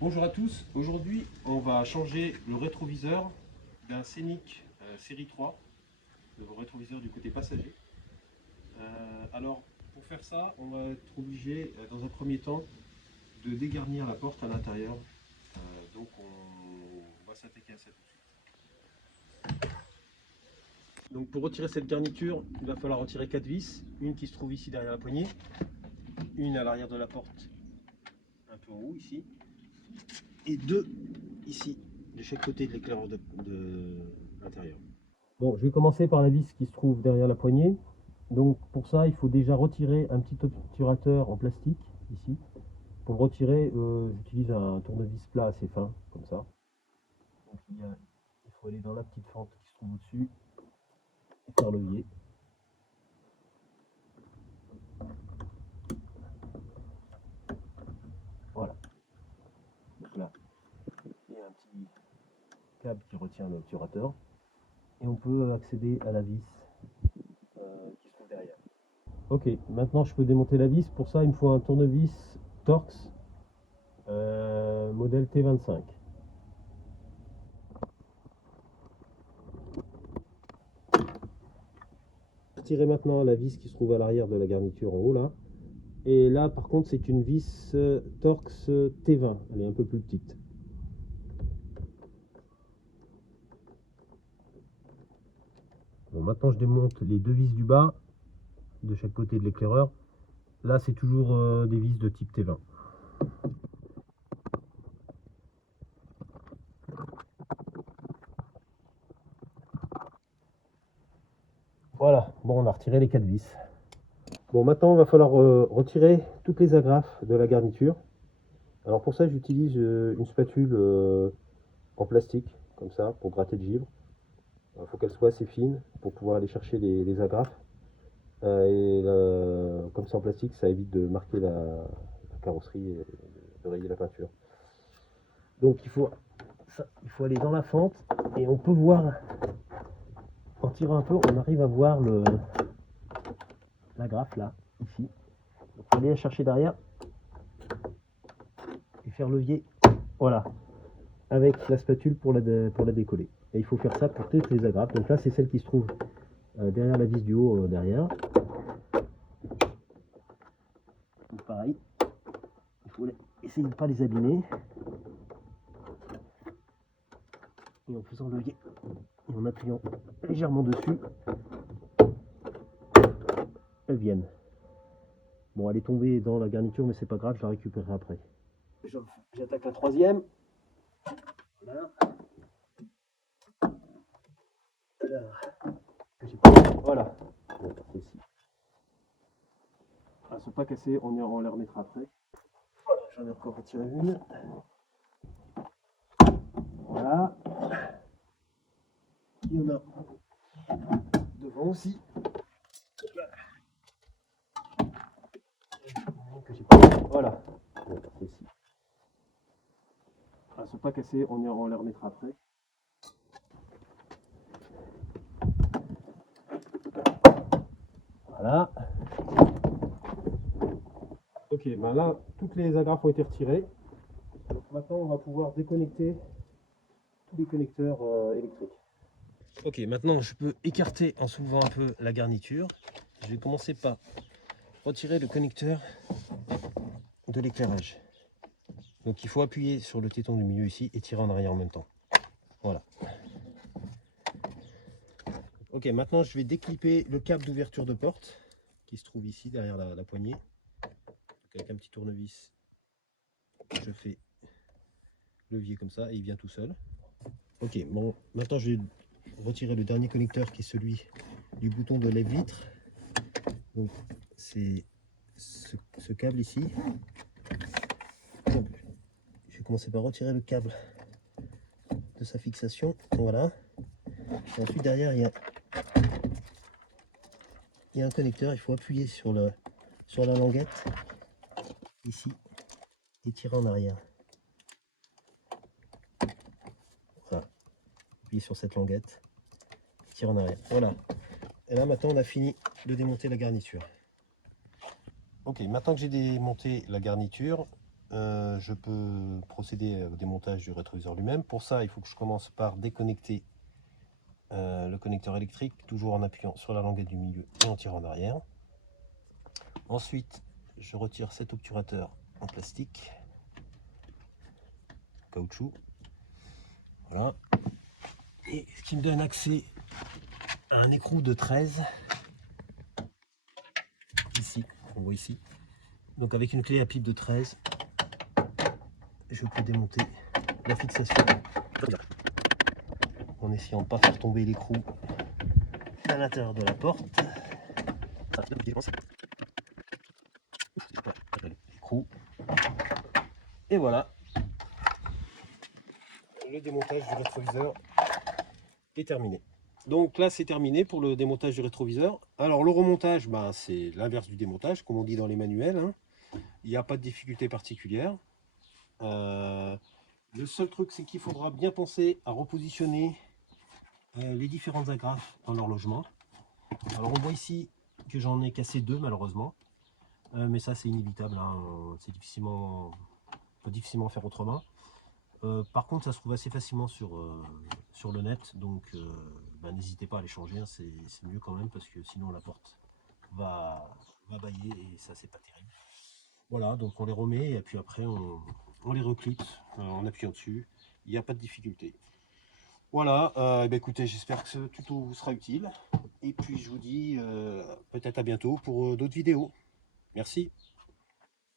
Bonjour à tous, aujourd'hui on va changer le rétroviseur d'un Scénic série 3, le rétroviseur du côté passager. Alors pour faire ça, on va être obligé dans un premier temps de dégarnir la porte à l'intérieur. Donc on va s'attaquer à ça tout de suite. Donc pour retirer cette garniture, il va falloir retirer 4 vis, une qui se trouve ici derrière la poignée, une à l'arrière de la porte, un peu en haut ici, et deux ici, de chaque côté de l'éclaireur de l'intérieur. Bon, je vais commencer par la vis qui se trouve derrière la poignée. Donc pour ça, il faut déjà retirer un petit obturateur en plastique, ici. Pour le retirer, j'utilise un tournevis plat assez fin, comme ça. Donc il faut aller dans la petite fente qui se trouve au-dessus et faire levier. Voilà. Donc là, il y a un petit câble qui retient l'obturateur. Et on peut accéder à la vis qui se trouve derrière. Ok, maintenant je peux démonter la vis. Pour ça, il me faut un tournevis Torx modèle T25. Retirez maintenant la vis qui se trouve à l'arrière de la garniture en haut là. Et là par contre c'est une vis Torx T20, elle est un peu plus petite. Bon, maintenant je démonte les deux vis du bas de chaque côté de l'éclaireur. Là c'est toujours des vis de type T20. Voilà, bon on a retiré les 4 vis. Bon, maintenant il va falloir retirer toutes les agrafes de la garniture. Alors pour ça j'utilise une spatule en plastique comme ça pour gratter le givre. Il faut qu'elle soit assez fine pour pouvoir aller chercher les agrafes. Comme c'est en plastique, ça évite de marquer la carrosserie et de rayer la peinture. Donc il faut aller dans la fente et on peut voir, en tirant un peu, on arrive à voir l'agrafe là, ici. Donc il faut aller la chercher derrière et faire levier, voilà, avec la spatule pour la décoller. Et il faut faire ça pour toutes les agrafes. Donc là c'est celle qui se trouve derrière la vis du haut, derrière. Donc pareil, il faut essayer de ne pas les abîmer. Et en faisant levier et en appuyant légèrement dessus, elles viennent. Bon, elle est tombée dans la garniture, mais c'est pas grave, je la récupérerai après. J'attaque la troisième. Voilà. Voilà. Bon, celle-ci. Elles ne sont pas cassées, on les remettra après. Voilà, j'en ai encore retiré une. Voilà. Il y en a devant aussi. Voilà. Bon, celle-ci. Elles ne sont pas cassées, on les remettra après. Voilà. Ok, ben là, toutes les agrafes ont été retirées. Donc maintenant, on va pouvoir déconnecter tous les connecteurs électriques. Ok, maintenant je peux écarter en soulevant un peu la garniture. Je vais commencer par retirer le connecteur de l'éclairage. Donc il faut appuyer sur le téton du milieu ici et tirer en arrière en même temps. Voilà. Ok, maintenant je vais déclipper le câble d'ouverture de porte qui se trouve ici derrière la poignée. Donc, avec un petit tournevis, je fais levier comme ça et il vient tout seul. Ok, bon, maintenant je vais retirer le dernier connecteur qui est celui du bouton de lève-vitre. Donc c'est ce câble ici. Donc, je vais commencer par retirer le câble de sa fixation. Voilà. Et ensuite derrière il y a un connecteur, il faut appuyer sur la languette ici et tirer en arrière. Voilà. Appuyer sur cette languette, tirer en arrière. Voilà. Et là maintenant on a fini de démonter la garniture. Ok, maintenant que j'ai démonté la garniture, je peux procéder au démontage du rétroviseur lui-même. Pour ça, il faut que je commence par déconnecter le connecteur électrique, toujours en appuyant sur la languette du milieu et en tirant en arrière. Ensuite, je retire cet obturateur en plastique, caoutchouc. Voilà. Et ce qui me donne accès à un écrou de 13, ici, on voit ici. Donc avec une clé à pipe de 13, je peux démonter la fixation en essayant de ne pas faire tomber l'écrou à l'intérieur de la porte. L'écrou. Et voilà, le démontage du rétroviseur est terminé. Donc là, c'est terminé pour le démontage du rétroviseur. Alors le remontage, ben, c'est l'inverse du démontage, comme on dit dans les manuels, hein. Il n'y a pas de difficulté particulière. Le seul truc, c'est qu'il faudra bien penser à repositionner les différentes agrafes dans leur logement. Alors on voit ici que j'en ai cassé 2 malheureusement, mais ça c'est inévitable, hein. C'est difficilement, on peut difficilement faire autrement. Par contre, ça se trouve assez facilement sur le net, donc ben, n'hésitez pas à les changer, hein. C'est mieux quand même, parce que sinon la porte va bailler et ça c'est pas terrible. Voilà, donc on les remet et puis après on les reclipse en appuyant dessus. Il n'y a pas de difficulté. Voilà, ben écoutez, j'espère que ce tuto vous sera utile. Et puis je vous dis peut-être à bientôt pour d'autres vidéos. Merci.